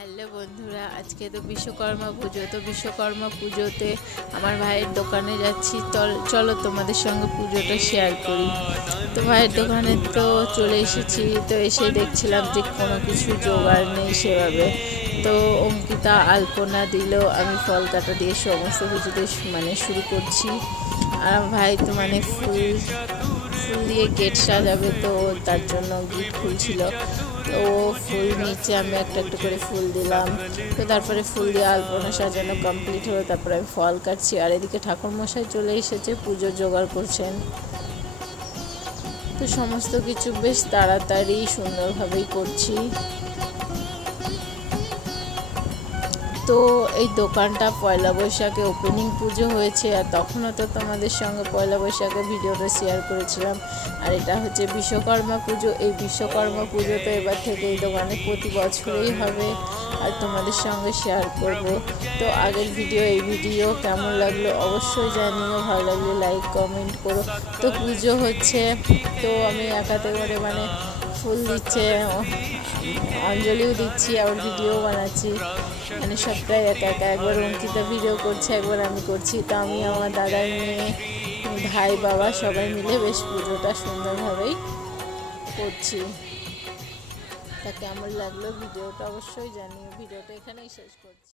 Hello বন্ধুরা, আজকে তো বিশ্বকর্মা পুজো। তো বিশ্বকর্মা পুজোতে আমার ভাইয়ের দোকানে যাচ্ছি। চলো তোমাদের সঙ্গে পুজোটা শেয়ার করি। তো ভাইয়ের দোকানে তো চলে এসেছি। তো এসে দেখছিলাম যে কোনো কিছু জোগাড় নেই সেভাবে। তো অঙ্কিতা আলপনা দিল, আমি ফল কাটা দিয়ে সমস্ত কিছুতে শুরু করছি। আর ভাই তো ফুল ফুল দিয়ে গেট সাজাবে, তো তার জন্য গিট খুলছিল। তো ফুল নিচে আমি একটা একটা করে ফুল দিলাম। তো তারপরে ফুল দিয়ে আলপনা সাজানো কমপ্লিট হলো। তারপরে আমি ফল কাটছি। আর এদিকে ঠাকুরমশাই চলে এসেছে, পুজোর জোগাড় করছেন। তো সমস্ত কিছু বেশ তাড়াতাড়ি সুন্দরভাবেই করছি। তো এই দোকানটা পয়লা বৈশাখে ওপেনিং পুজো হয়েছে, আর তখনও তো তোমাদের সঙ্গে পয়লা বৈশাখে ভিডিওটা শেয়ার করেছিলাম। আর এটা হচ্ছে বিশ্বকর্মা পুজো। এই বিশ্বকর্মা পুজো তো এবার থেকে এই দোকানে প্রতি বছরেই হবে, আর তোমাদের সঙ্গে শেয়ার করব। তো আগের ভিডিও এই ভিডিও কেমন লাগলো অবশ্যই জানিও, ভালো লাগলে লাইক কমেন্ট করো। তো পুজো হচ্ছে, তো আমি একাতে করে ফুল দিচ্ছে, অঞ্জলিও দিচ্ছি, আবার ভিডিও বানাচ্ছি। সবটাই একা একা, একবার অঙ্কিতা ভিডিও করছে, একবার আমি করছি। তো আমি আমার দাদার মেয়ে, ভাই, বাবা সবাই মিলে বেশ পুজোটা সুন্দরভাবেই করছি। তা কেমন লাগলো ভিডিওটা অবশ্যই জানিও। ভিডিওটা এখানেই শেষ করছি।